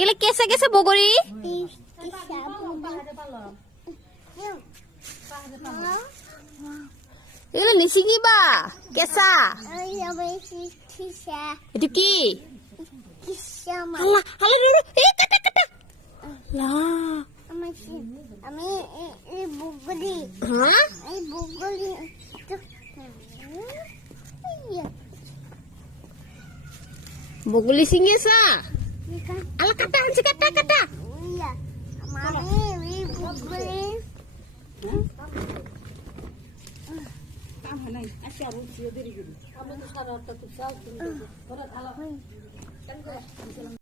এলে কেসে কেসে বগরি এগুলো নিশিঙি বা কেসা এটা কি হালা হালা নুরু এ কাটা কাটা লা আমি এই বুগলি হ্যাঁ এই বুগলি বগলি সিঙেসা আলা কাটা হানছি কাটা কাটা আমি এই বুগলি